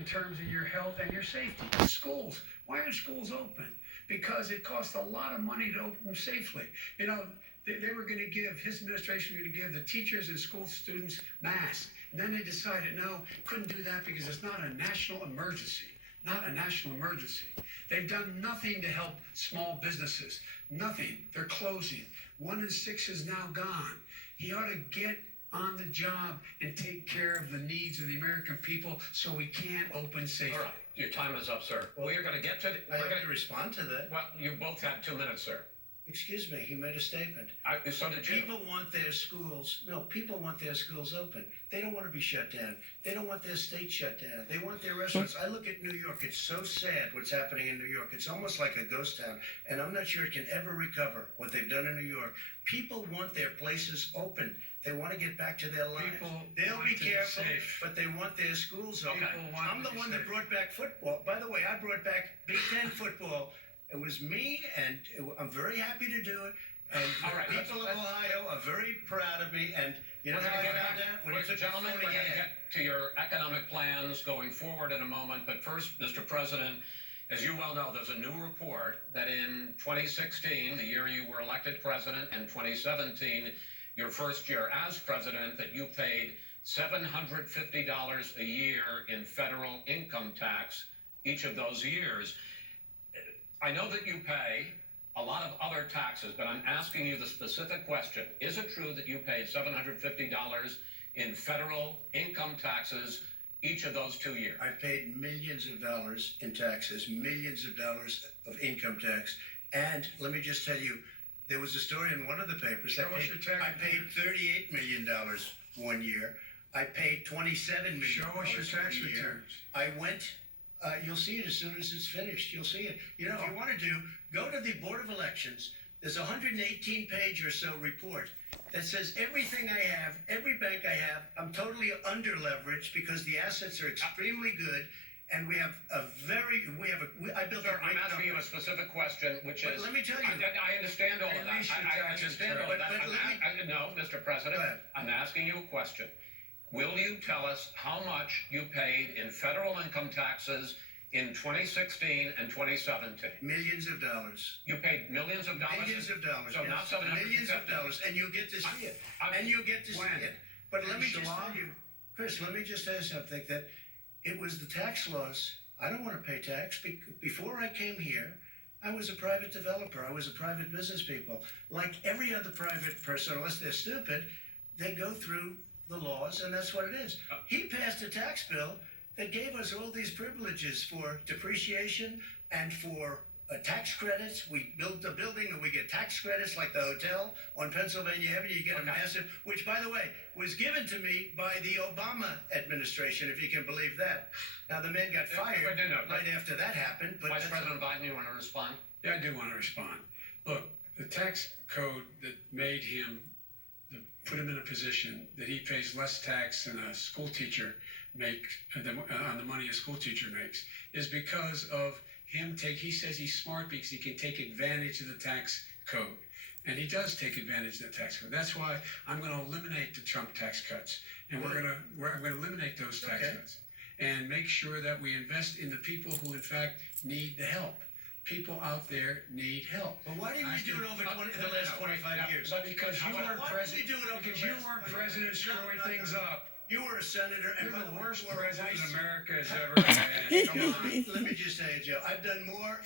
in terms of your health and your safety. Schools. Why are schools open? Because it costs a lot of money to open them safely. You know, they were going to give, his administration was going to give the teachers and school students masks. And then they decided, no, couldn't do that because it's not a national emergency. Not a national emergency. They've done nothing to help small businesses. Nothing. They're closing. 1 in 6 is now gone. He ought to get on the job and take care of the needs of the American people so we can open safely. All right, your time is up, sir. Well, you're going to get to... I have to respond to that. Well, you both had 2 minutes, sir. Excuse me, he made a statement. So did you. People want their schools open. They don't want to be shut down. They don't want their state shut down. They want their restaurants. I look at New York. It's so sad what's happening in New York. It's almost like a ghost town. And I'm not sure it can ever recover what they've done in New York. People want their places open. They want to get back to their lives. They'll be careful, but they want their schools open. I'm the one that brought back football. By the way, I brought back Big Ten football. It was me, and I'm very happy to do it. And people of Ohio are very proud of me. And you know how I found out? When gentlemen, we're going to get to your economic plans going forward in a moment. But first, Mr. President, as you well know, there's a new report that in 2016, the year you were elected president, and 2017, your first year as president, that you paid $750 a year in federal income tax each of those years. I know that you pay a lot of other taxes, but I'm asking you the specific question. Is it true that you paid $750 in federal income taxes each of those 2 years? I paid millions of dollars in taxes, millions of dollars of income tax. And let me just tell you, there was a story in one of the papers that I paid $38 million 1 year. I paid $27 million. Show us your tax returns. I went... you'll see it as soon as it's finished. You'll see it. You know, if you want to go to the Board of Elections. There's a 118-page or so report that says everything I have, every bank I have, I'm totally under-leveraged because the assets are extremely good, and we have a very, I built a great I'm asking you a specific question, which is... Let me tell you. I understand all of that. I understand all of that. No, Mr. President, I'm asking you a question. Will you tell us how much you paid in federal income taxes in 2016 and 2017? Millions of dollars. You paid millions of dollars? Millions of dollars. So not $750. Millions of dollars, and you'll get to see it. But let me just tell you, Chris, let me just tell you something, that it was the tax laws. I don't want to pay tax. Before I came here, I was a private developer. I was a private business people. Like every other private person, unless they're stupid, they go through the laws, and that's what it is. He passed a tax bill that gave us all these privileges for depreciation and for tax credits. We built a building and we get tax credits, like the hotel on Pennsylvania Avenue. You get a massive, which, by the way, was given to me by the Obama administration, if you can believe that. Now, the man got fired right after that happened. But Vice President Biden, you want to respond? Yeah, I do want to respond. Look, the tax code that made him, put him in a position that he pays less tax than a school teacher makes, on the money a school teacher makes, is because of him he says he's smart because he can take advantage of the tax code. And he does take advantage of the tax code. That's why I'm going to eliminate the Trump tax cuts. And I'm going to eliminate those tax cuts and make sure that we invest in the people who, in fact, need the help. People out there need help. But why didn't you do it over the last 25 years? Because you weren't president screwing things up. You were a senator, and you're the worst president America has ever had. Come on. Let me just say, Joe, I've done more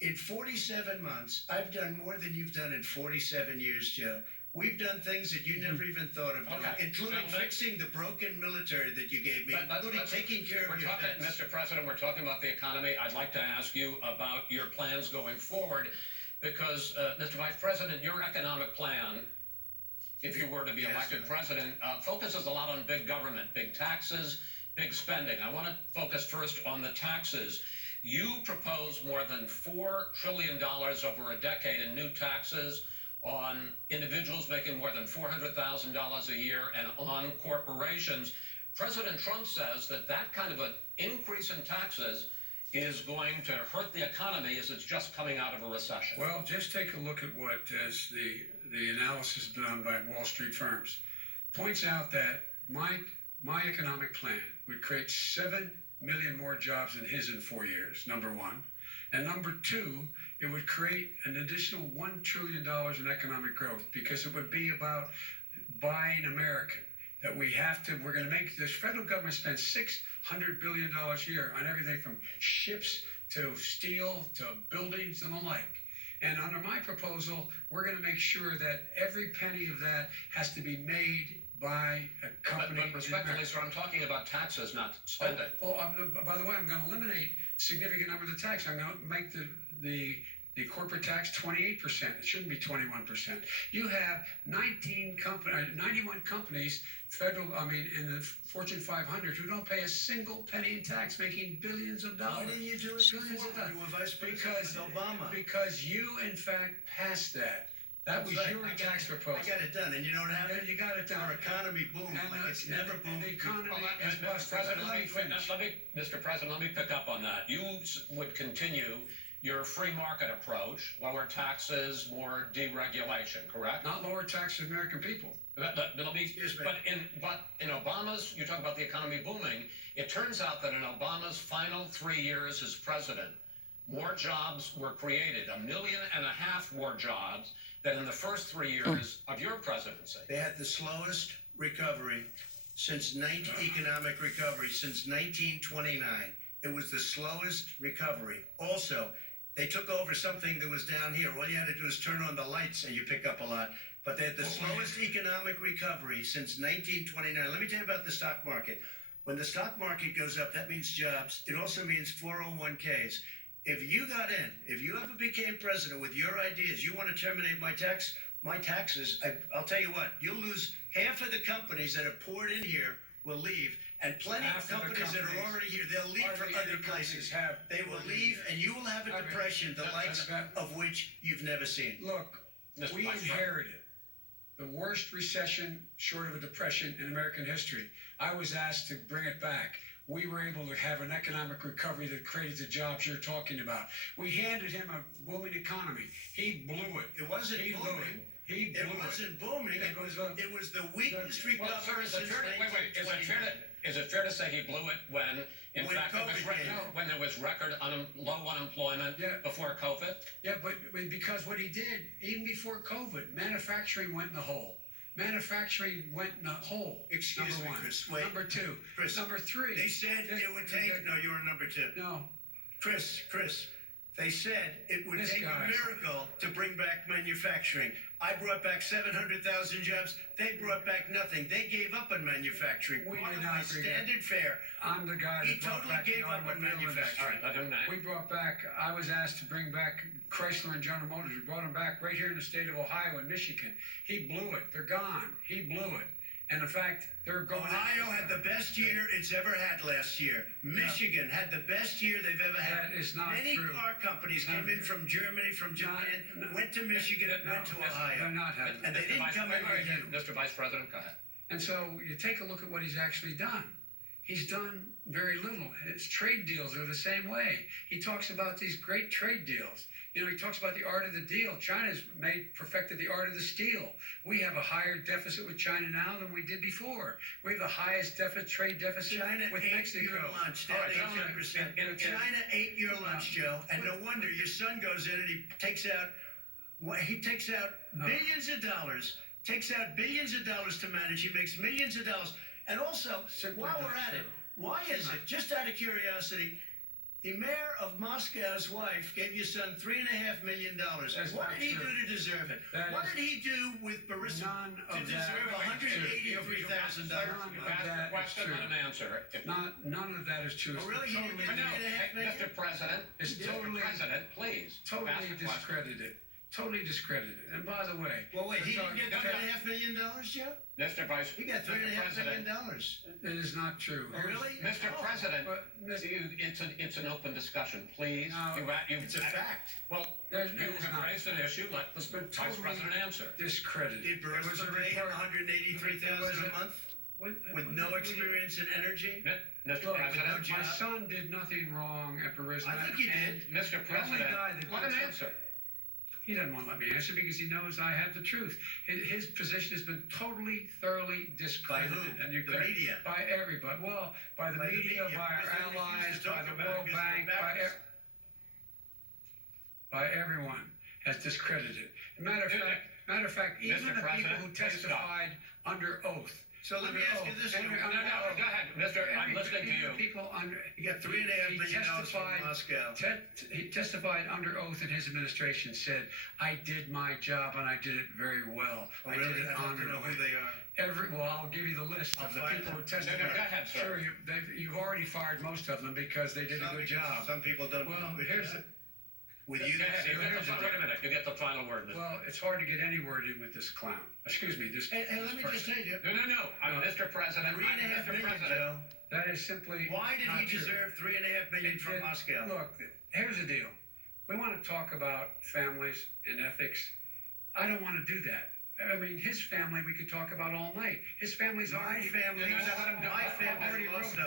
in 47 months. I've done more than you've done in 47 years, Joe. We've done things that you never even thought of doing, including fixing the broken military that you gave me, including taking care of your vets. Mr. President, we're talking about the economy. I'd like to ask you about your plans going forward, because, Mr. Vice President, your economic plan, if you were to be elected president, focuses a lot on big government, big taxes, big spending. I want to focus first on the taxes. You propose more than $4 trillion over a decade in new taxes on individuals making more than $400,000 a year and on corporations. President Trump says that kind of an increase in taxes is going to hurt the economy as it's just coming out of a recession. Well, just take a look at what is the analysis done by Wall Street firms. Points out that my my economic plan would create 7 million more jobs than his in 4 years, number one. And number two, it would create an additional $1 trillion in economic growth because it would be about buying American. That we're going to make this federal government spend $600 billion a year on everything from ships to steel to buildings and the like. And under my proposal, we're going to make sure that every penny of that has to be made by a company. But respectfully, sir, I'm talking about taxes, not spending. By the way, I'm going to eliminate a significant number of the tax. I'm going to make the corporate tax 28%. It shouldn't be 21%. You have 91 companies, in the Fortune 500 who don't pay a single penny in tax, making billions of dollars. Why didn't you do it before when you were vice president with Obama? Because you, in fact, passed that. That was your tax proposal. I got it done, and you know what happened? You got it done. Our economy boomed like it's never boomed. The economy is Mr. President, Mr. President, let me pick up on that. You would continue your free market approach, lower taxes, more deregulation, correct? Not lower taxes for American people. But in Obama's, you talk about the economy booming, it turns out that in Obama's final 3 years as president, more jobs were created, 1.5 million more jobs than in the first 3 years of your presidency. They had the slowest recovery economic recovery since 1929. It was the slowest recovery. Also, they took over something that was down here. All you had to do is turn on the lights and you pick up a lot. But they had the slowest economic recovery since 1929. Let me tell you about the stock market. When the stock market goes up, that means jobs. It also means 401ks. If you got in, if you ever became president with your ideas, you want to terminate my taxes, I'll tell you what, you'll lose half of the companies that have poured in here will leave, and plenty of companies that are already here, they'll leave for other places. They will leave, and you will have a depression, the likes of which you've never seen. Look, we inherited the worst recession short of a depression in American history. I was asked to bring it back. We were able to have an economic recovery that created the jobs you're talking about. We handed him a booming economy. He blew it. It wasn't booming. It wasn't booming. It was the weakest recovery since 1929. Is it fair to say he blew it when there was record low unemployment before COVID? Yeah, but because what he did, even before COVID, manufacturing went in the hole. Manufacturing went in the hole. Excuse me, Chris. Wait. Number two. Chris, number three. They said it would take. No, you were number two. No. Chris. They said it would take a miracle to bring back manufacturing. I brought back 700,000 jobs. They brought back nothing. They gave up on manufacturing. We did not standard fare. I'm the guy that brought totally back gave up on manufacturing. We brought back, I was asked to bring back Chrysler and General Motors. We brought them back right here in the state of Ohio and Michigan. He blew it. They're gone. He blew it. And in fact, they're going. Ohio had the best year it's ever had last year. Michigan had the best year they've ever had. That is not Many true. car companies came in from Germany, from Japan, went to Michigan, went to Ohio. They're not having. And they didn't come in with you. Mr. Vice President, go ahead. And so you take a look at what he's actually done. He's done very little. His trade deals are the same way. He talks about these great trade deals. You know, he talks about the art of the deal. China's perfected the art of the steal. We have a higher deficit with China now than we did before. We have the highest trade deficit with Mexico. China ate your lunch. That 18%. China ate your lunch, Joe. And no wonder your son goes in and he takes out billions of dollars. Takes out billions of dollars to manage. He makes millions of dollars. And also, while we're at it, why is it, just out of curiosity, the mayor of Moscow's wife gave your son $3.5 million. What did he do to deserve it? What did he do with Burisma to deserve $183,000? You asked a question and an answer. None of that is true. Oh, really? Mr. President, please. Totally discredited. Totally discredited. And by the way, well, wait, he didn't get $3.5 million, Joe? Mr. Vice, he got $3.5 million. It is not true. Oh, really? Mr. President, it's an open discussion, please. No, it's a fact. Well, you have raised an issue. Let the Vice President answer. Discredited. Did Burisma pay $183,000 a month with no experience in energy? Mr. President, my son did nothing wrong at Burisma. I think he did. Mr. President, let him answer. He doesn't want to let me answer because he knows I have the truth. His position has been totally, thoroughly discredited. By who? And The media. By everybody. Well, by the media, by our because they refuse allies, to by talk the about it World because Bank, they're Baptists. by everyone has discredited. Matter of fact, even Mr. the people President, who please stop. testified under oath. So let me ask you this. No, go ahead, Mr. I'm listening to you. People under, You got $3.5 million from Moscow. he testified under oath in his administration, said, I did my job and I did it very well. Oh, I really? did it I'd like to know who honorably. they are. Well, I'll give you the list of the I'll find people who them. testified. No, go ahead, sir. Sure, you've already fired most of them because they did a good job. Some people don't. Well, do a good here's job. the, With you, Go ahead, they say, wait a minute, you get the final word. Mr. well, it's hard to get any word in with this clown. Excuse me, this. And let me this just person. tell you, No, I'm Mr. President. $3.5 Mr. million, President. Joe. That is simply. Why did not he true. deserve $3.5 million from It- Moscow? Look, here's the deal. We want to talk about families and ethics. I don't want to do that. I mean, his family we could talk about all night. His family's My already. family, No, no, let him go. my family already lost wrote a